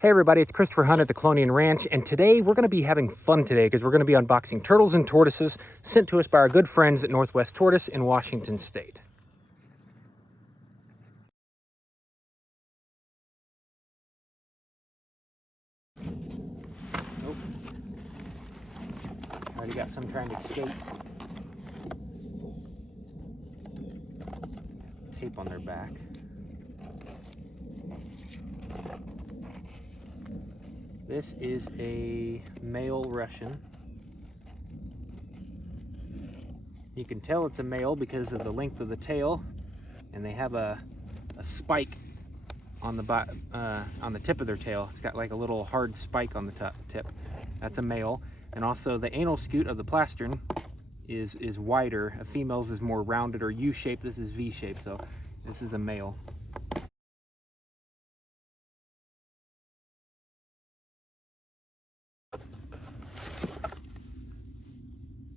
Hey everybody, it's Christopher Hunt at the Chelonian Ranch, and today we're going to be having fun today because we're going to be unboxing turtles and tortoises sent to us by our good friends at Northwest Tortoise in Washington State. Nope. Already got some trying to escape. Tape on their back. This is a male Russian. You can tell it's a male because of the length of the tail, and they have a spike on the tip of their tail. It's got like a little hard spike on the tip. That's a male. And also the anal scute of the plastron is wider. A female's is more rounded or U-shaped. This is V-shaped, so this is a male.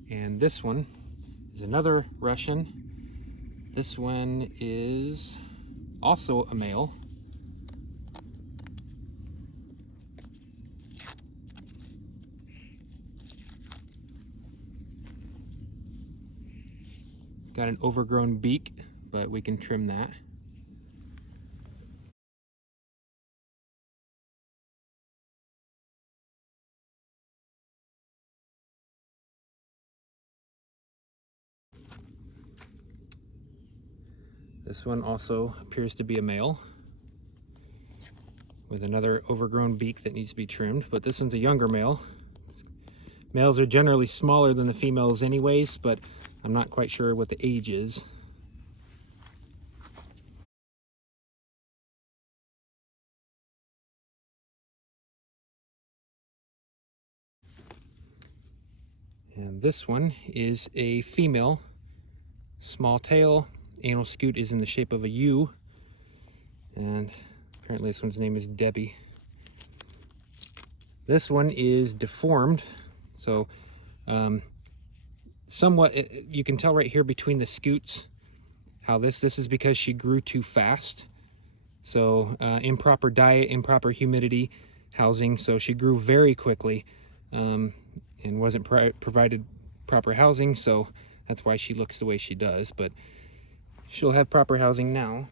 And this one is another Russian. This one is also a male. Got an overgrown beak, but we can trim that. This one also appears to be a male with another overgrown beak that needs to be trimmed, but this one's a younger male. Males are generally smaller than the females anyways, but I'm not quite sure what the age is. And this one is a female, small tail, anal scute is in the shape of a U, and apparently this one's name is Debbie. This one is deformed, so somewhat, you can tell right here between the scutes how this is because she grew too fast. So improper diet, improper humidity housing, so she grew very quickly and wasn't provided proper housing, so that's why she looks the way she does, but she'll have proper housing now.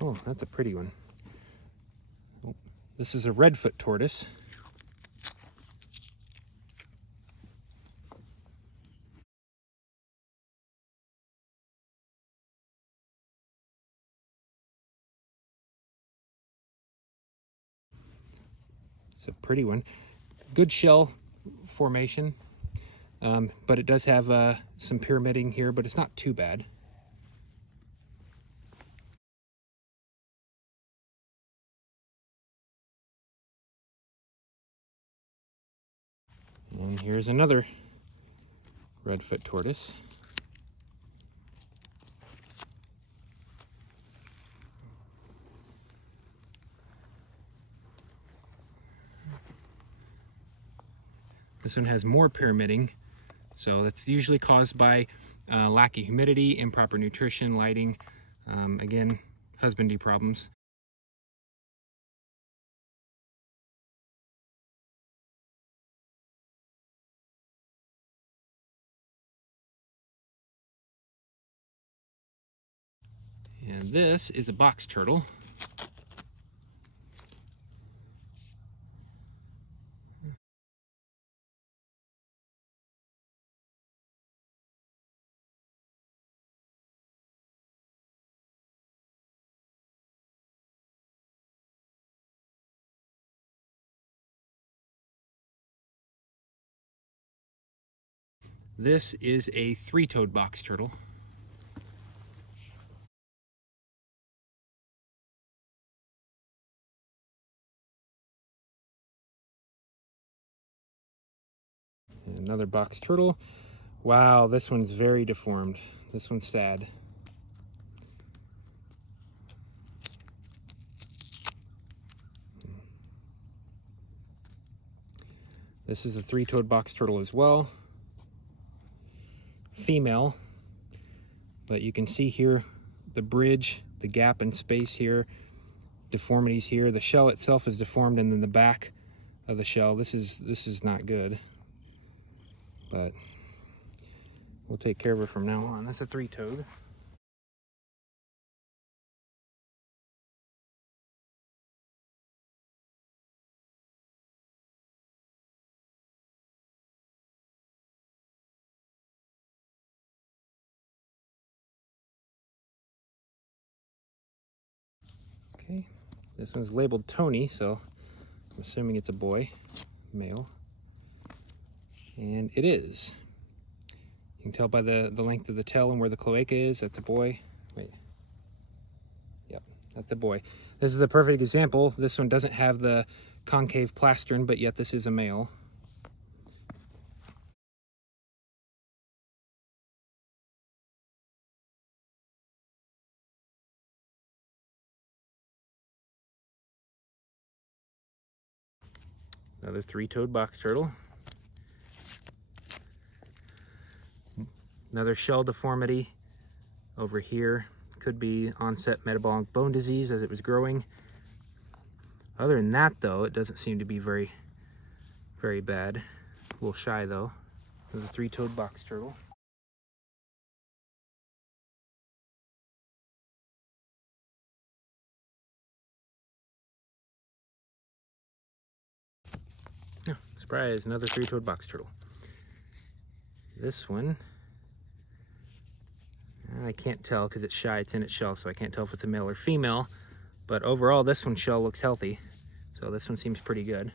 Oh, that's a pretty one. Oh, this is a Foot Tortoise. It's a pretty one. Good shell formation, but it does have some pyramiding here, but it's not too bad. And here's another Foot Tortoise. This one has more pyramiding, so that's usually caused by lack of humidity, improper nutrition, lighting, again, husbandry problems. And this is a box turtle. This is a three-toed box turtle. Another box turtle. Wow, this one's very deformed. This one's sad. This is a three-toed box turtle as well. Female, but you can see here the bridge, the gap in space here, deformities here. The shell itself is deformed, and then the back of the shell. This is not good, but we'll take care of her from now on. That's a three-toed. Okay, this one's labeled Tony, so I'm assuming it's a boy, male. And it is. You can tell by the length of the tail and where the cloaca is. That's a boy. Wait. Yep, that's a boy. This is a perfect example. This one doesn't have the concave plastron, but yet this is a male. Another three-toed box turtle. Another shell deformity over here. Could be onset metabolic bone disease as it was growing. Other than that, though, it doesn't seem to be very bad. A little shy, though. Another three-toed box turtle. Oh, surprise, another three-toed box turtle. This one, I can't tell because it's shy, it's in its shell, so I can't tell if it's a male or female. But overall, this one's shell looks healthy, so this one seems pretty good.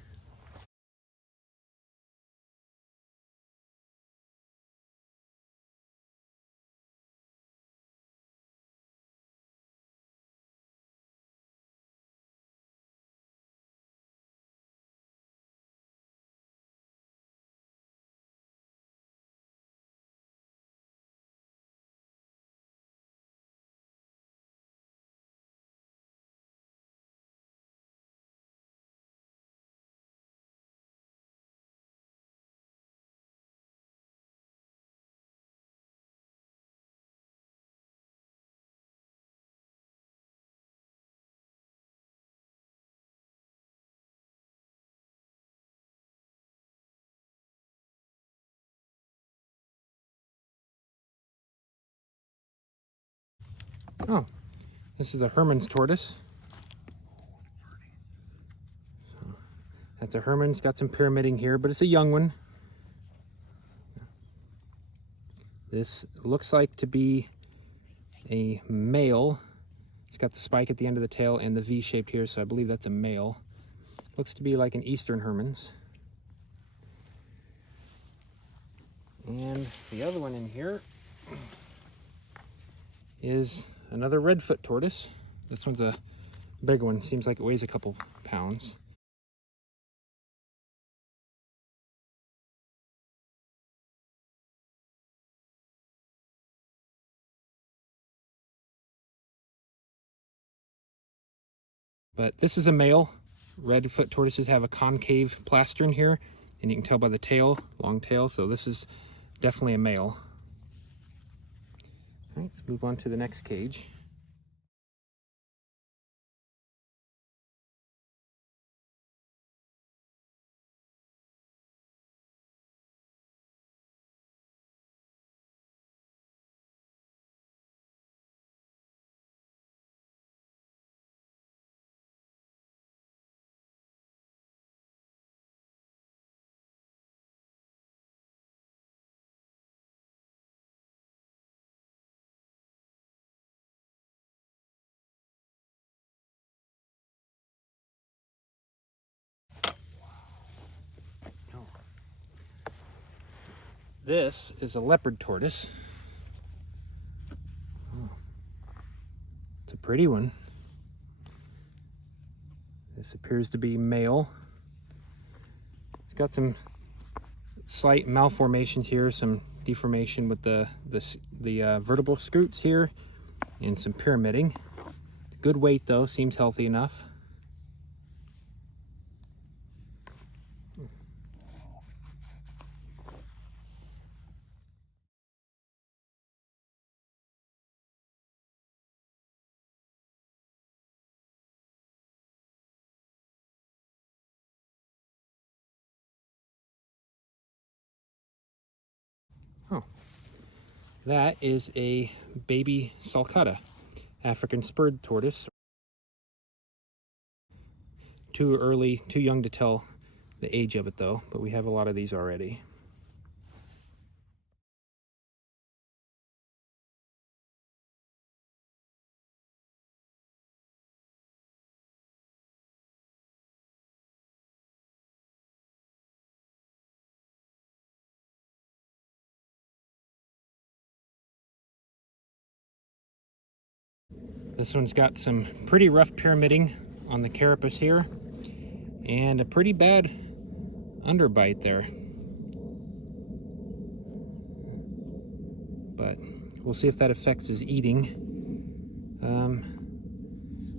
Oh, this is a Herman's tortoise. So that's a Herman. It's got some pyramiding here, but it's a young one. This looks like to be a male. It's got the spike at the end of the tail and the V-shaped here, so I believe that's a male. Looks to be like an Eastern Herman's. And the other one in here is another red foot tortoise. This one's a big one. Seems like it weighs a couple pounds. But this is a male. Red foot tortoises have a concave plastron here, and you can tell by the tail, long tail, so this is definitely a male. All right, let's move on to the next cage. This is a leopard tortoise. Oh, it's a pretty one. This appears to be male. It's got some slight malformations here, some deformation with the vertebral scutes here, and some pyramiding. Good weight though, seems healthy enough. That is a baby sulcata, African spurred tortoise. Too early, too young to tell the age of it though, but we have a lot of these already. This one's got some pretty rough pyramiding on the carapace here, and a pretty bad underbite there. But we'll see if that affects his eating.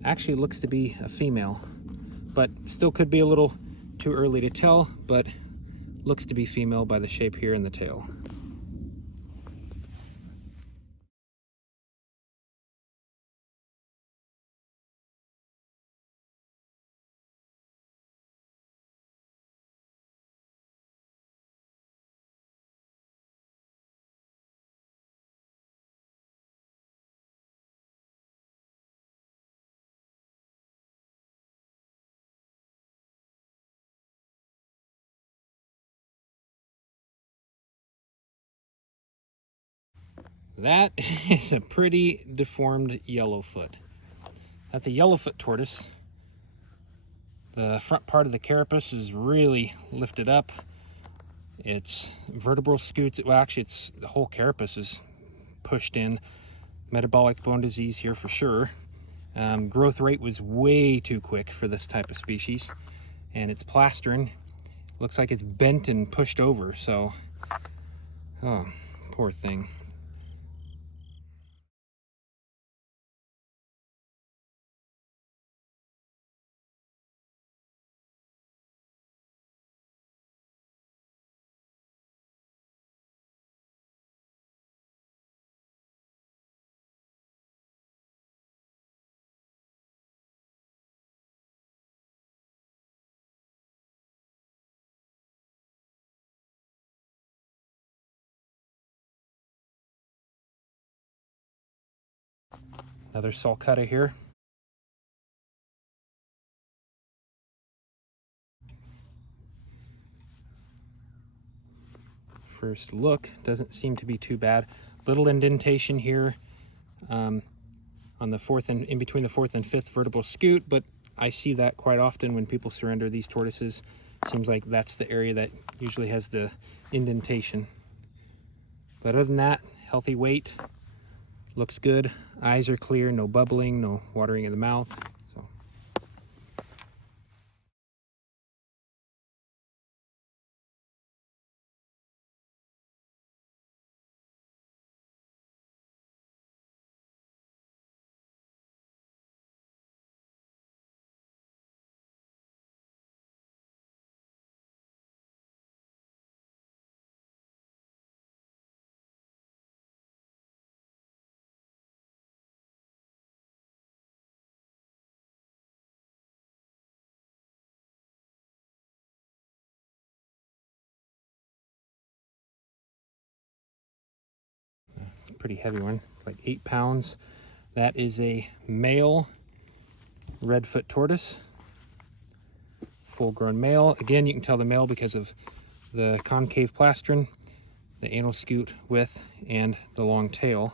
Actually looks to be a female, but still could be a little too early to tell, but looks to be female by the shape here in the tail. That is a pretty deformed yellowfoot. That's a yellowfoot tortoise. The front part of the carapace is really lifted up. Its vertebral scutes, well actually it's the whole carapace is pushed in. Metabolic bone disease here for sure. Growth rate was way too quick for this type of species. And its plastron looks like it's bent and pushed over, so, oh, poor thing. Another sulcata here. First look, doesn't seem to be too bad. Little indentation here on the fourth and in between the fourth and fifth vertebral scute, but I see that quite often when people surrender these tortoises. Seems like that's the area that usually has the indentation. But other than that, healthy weight, looks good. Eyes are clear, no bubbling, no watering in the mouth. So. It's a pretty heavy one, like 8 pounds. That is a male redfoot tortoise, full-grown male. Again, you can tell the male because of the concave plastron, the anal scute width, and the long tail.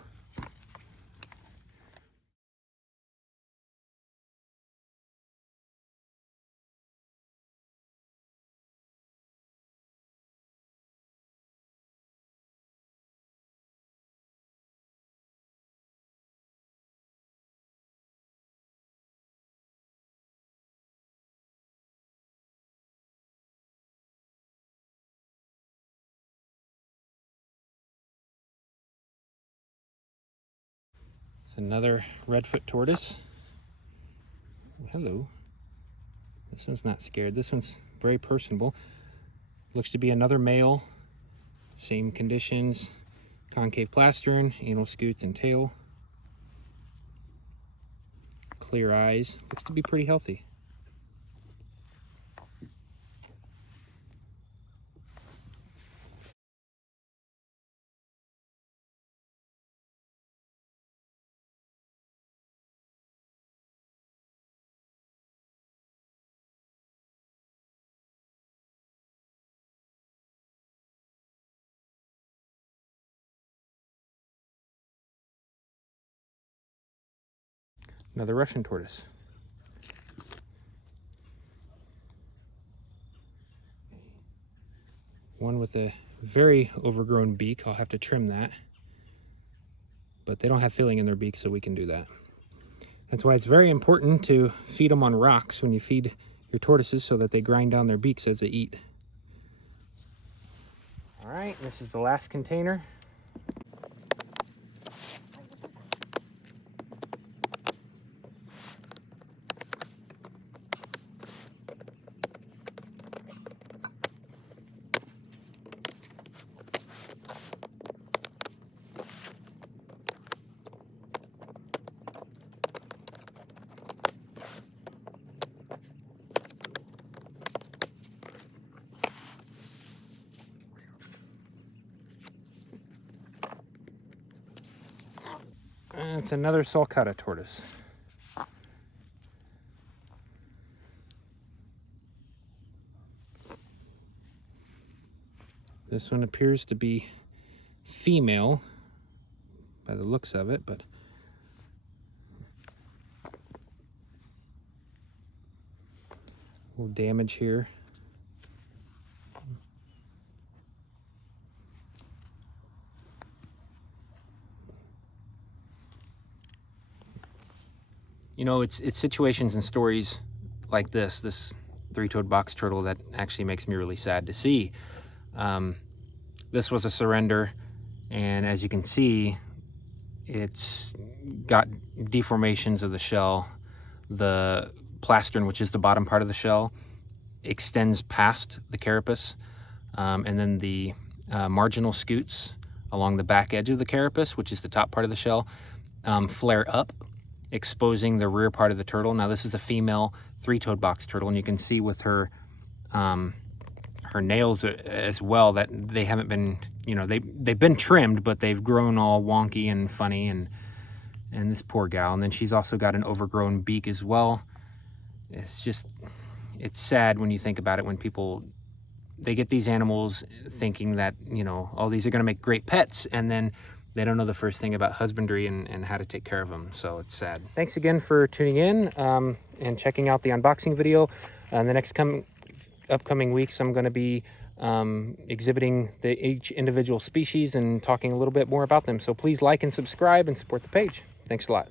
It's another redfoot tortoise. Hello. This one's not scared. This one's very personable. Looks to be another male. Same conditions. Concave plastron, anal scutes and tail. Clear eyes. Looks to be pretty healthy. Another Russian tortoise. One with a very overgrown beak. I'll have to trim that. But they don't have filling in their beak, so we can do that. That's why it's very important to feed them on rocks when you feed your tortoises, so that they grind down their beaks as they eat. All right, this is the last container. And it's another Sulcata tortoise. This one appears to be female by the looks of it, but a little damage here. You know, it's situations and stories like this three-toed box turtle that actually makes me really sad to see. This was a surrender, and as you can see, it's got deformations of the shell. The plastron, which is the bottom part of the shell, extends past the carapace, and then the marginal scutes along the back edge of the carapace, which is the top part of the shell, flare up, exposing the rear part of the turtle. Now this is a female three-toed box turtle, and you can see with her her nails as well that they haven't been, you know, they've been trimmed, but they've grown all wonky and funny, and this poor gal. And then she's also got an overgrown beak as well. It's sad when you think about it, when people, they get these animals thinking that, you know, oh, these are going to make great pets, and then they don't know the first thing about husbandry and how to take care of them. So it's sad. Thanks again for tuning in and checking out the unboxing video. In the next upcoming weeks, I'm going to be exhibiting each individual species and talking a little bit more about them. So please like and subscribe and support the page. Thanks a lot.